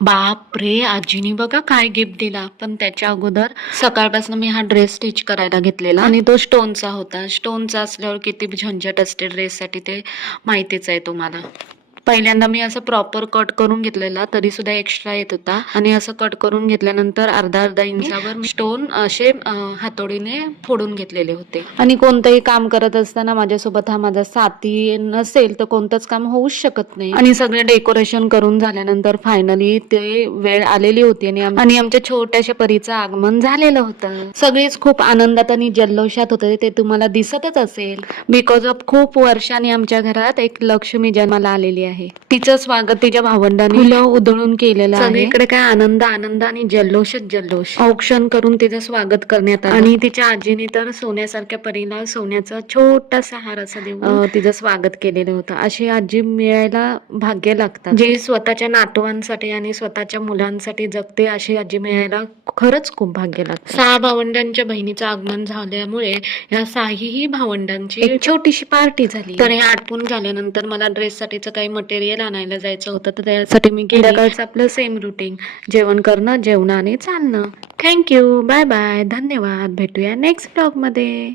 बापरे! आजीनी बघा काय गिफ्ट दिला. पण त्याच्या अगोदर सकाळपासून मी हा ड्रेस स्टिच करायला घेतलेला आणि तो स्टोनचा होता. स्टोनचा असल्यावर किती झंझट असते ड्रेससाठी ते माहितीच आहे तुम्हाला. पहिल्यांदा मी असं प्रॉपर कट करून घेतलेला तरी सुद्धा एक्स्ट्रा येत होता आणि असं कट करून घेतल्यानंतर अर्धा इंचावर स्टोन असे हातोडीने फोडून घेतलेले होते. आणि कोणतंही काम करत असताना माझ्यासोबत हा माझा साथी नसेल तर कोणतंच काम होऊच शकत नाही. आणि सगळे डेकोरेशन करून झाल्यानंतर फायनली ते वेळ आलेली होती आणि आमच्या छोट्याशा परीचं आगमन झालेलं होतं. सगळेच खूप आनंदात आणि जल्लोषात होते, ते तुम्हाला दिसतच असेल. बिकॉज ऑफ खूप वर्षांनी आमच्या घरात एक लक्ष्मी जन्माला आलेली आहे. तिचं स्वागत तिच्या भावंडांनी फुलं उधळून केलेलं आहे. सगळीकडे काय आनंद आनंद आणि जल्लोषच जल्लोष. औक्षण करून तिचं स्वागत करण्यात आलं आणि तिच्या आजीने तर सोन्यासारख्या परीला सोन्याचा छोटासा हार असा देऊन तिचं स्वागत केलेलं होतं. अशी आजी मिळायला भाग्य लागतात. जी स्वतःच्या नातवांसाठी आणि स्वतःच्या मुलांसाठी जगते अशी आजी मिळायला खरंच खूप भाग्य लागतं. 6 भावंडांच्या बहिणीचं आगमन झाल्यामुळे या 6ही भावंडांची एक छोटीशी पार्टी झाली. तर हे आटपून झाल्यानंतर मला ड्रेससाठीचं काही मटेरियल आणायला जायचं होतं, तर त्यासाठी मी संध्याकाळचं आपलं सेम रुटीन, जेवण करणं, जेवण आणि चालणं. थँक्यू, बाय बाय, धन्यवाद. भेटूया नेक्स्ट ब्लॉग मध्ये.